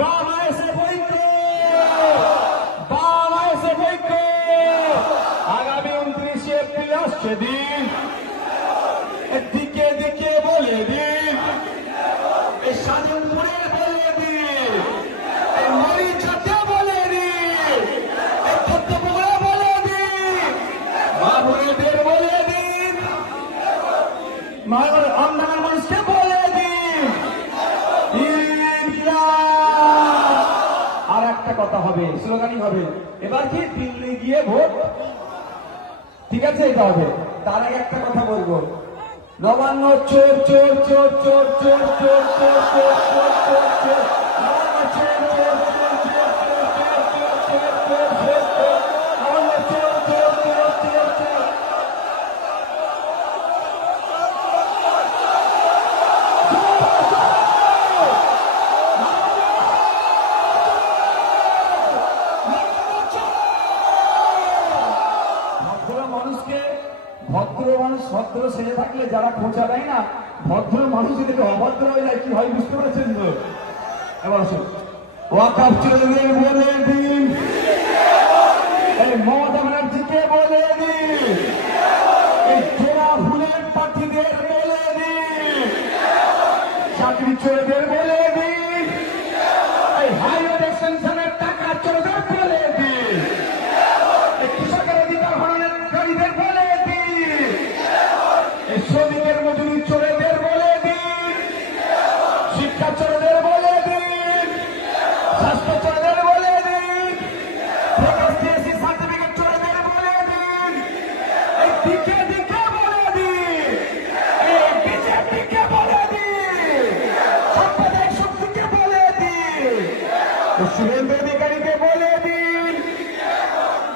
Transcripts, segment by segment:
বাবা এসে বৈক্য, বাবা এসে বৈক্য। আগামী 29শে এপ্রিল আসছে দিন, দিকে দিকে বলে দিন, এই স্বাধীনপুরের বলে দিন, এই মরিচাতে বলে দিন, এই পদ্মপুকুরে বলে দিন, বাবুরেদের বলে দিন, আমদানার মানুষকে বলে দিন। আর একটা কথা হবে, স্লোগানই হবে, এবার কি দিল্লি গিয়ে ভোট, ঠিক আছে? এটা হবে। তার আগে একটা কথা বলবো, নবান্ন চোর চোর চোর চোর চোর চোর চোর চোর চোর চোর চোর, নবান্ন চোর চোর চোর চোর চোর চোর চোর চোর চোর চোর, নবান্ন চোর চোর চোর চোর চোর। ভদ্র মানুষ ভদ্র সেজে থাকলে যারা খোঁচা দেয় না, ভদ্র মানুষ যদি অভদ্র হয়ে যায় কি হয় বুঝতে পারছেন তো? এবার আসুন, ওয়াকাফ চৌধুরী বলে দিন, এই মমতা ব্যানার্জিকে বলে দিন, এই জোড়া ফুলের পাখিদের বলে দিন, চাকরি চোরদের বলে দিন, এই হাইওয়ে এক্সটেনশনের টাকা চোরদের বলে দিন, এই কৃষকের অধিকার হরণকারীদের বলে দিন, এই শ্রমিকের মজুরি চোরেদের বলে দিন, শিক্ষা চোরেদের বলে দিন, স্বাস্থ্য চোরেদের বলে দিন, সার্টিফিকেট চোরেদের বলে দিন, এই দিকে দিকে বলে দিন, এই বিজেপিকে বলে দিন, সাম্প্রদায়িক শক্তিকে বলে দিন, শুভেন্দু অধিকারীকে বলে দিন,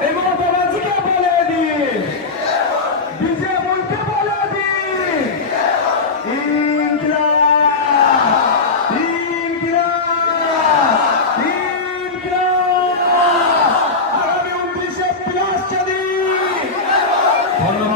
এই মমতা ব্যানার্জিকে বলে দিন, বিজেপিকে বলে দিন। ইনকিলাব, ইনকিলাব, ইনকিলাব। আগামী 29শে এপ্রিল আসছে দিন। ধন্যবাদ।